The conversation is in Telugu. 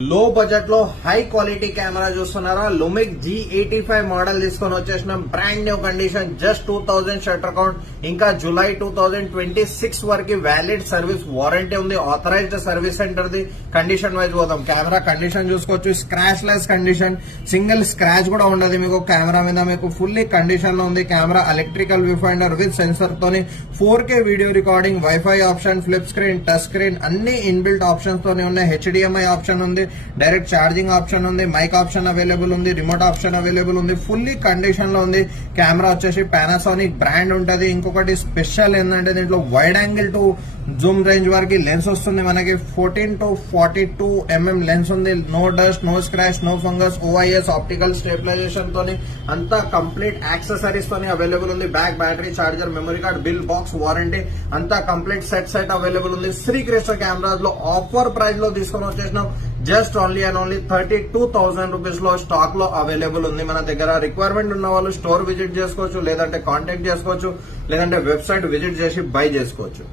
లో బడ్జెట్ లో హై క్వాలిటీ కెమెరా చూస్తున్నారా? లుమిక్ G85 మోడల్ తీసుకొని వచ్చేసినాం. Brand new condition, just 2000 shutter count. ఇంకా జూలై 2026 వరకు వ్యాలిడ్ సర్వీస్ వారంటీ ఉంది. ఆథరైజ్డ్ సర్వీస్ సెంటర్ ది. కండిషన్ వైజ్ పోదాం. కెమెరా కండిషన్ చూసుకోవచ్చు, scratchless condition, single scratch కూడా ఉండదు మీకు కెమెరా మీద. మీకు ఫుల్లీ కండిషన్ లో ఉంది. Camera electrical view finder with sensor తోని 4K video recording, wifi option, flip screen, touch screen అన్ని ఇన్బిల్ట్ ఆప్షన్స్ తోనే ఉన్నాయి. HDMI ఆప్షన్ ఉంది, డైరెక్ట్ ఛార్జింగ్ ఆప్షన్ ఉంది, మైక్ ఆప్షన్ అవైలబుల్ ఉంది, రిమోట్ ఆప్షన్ అవైలబుల్ ఉంది. ఫుల్లీ కండిషన్ లో ఉంది. కెమెరా వచ్చేసి పానాసోనిక్ బ్రాండ్ ఉంటది. ఇంకొకటి స్పెషల్ ఏంటంటే దీంట్లో wide angle to zoom range వరకు లెన్స్ వస్తుంది. మనకి 14 to 42 mm లెన్స్ ఉంది. No dust, no scratch, no fungus, OIS optical stabilisation తోని అంతా కంప్లీట్ యాక్సెసరీస్ తోని అవైలబుల్ ఉంది. Back battery, charger, memory card, bill, box, warranty అంతా కంప్లీట్ సెట్ అవైలబుల్ ఉంది. శ్రీకృష్ణ కెమెరాస్ లో ఆఫర్ ప్రైస్ లో తీసుకొని వచ్చేసినాం. Just only and only 32,000 rupees లో స్టాక్ లో అవైలబుల్ ఉంది మన దగ్గర. రిక్వైర్మెంట్ ఉన్న వాళ్ళు స్టోర్ విజిట్ చేసుకోవచ్చు, లేదంటే కాంటాక్ట్ చేసుకోవచ్చు, లేదంటే వెబ్సైట్ విజిట్ చేసి బై చేసుకోవచ్చు.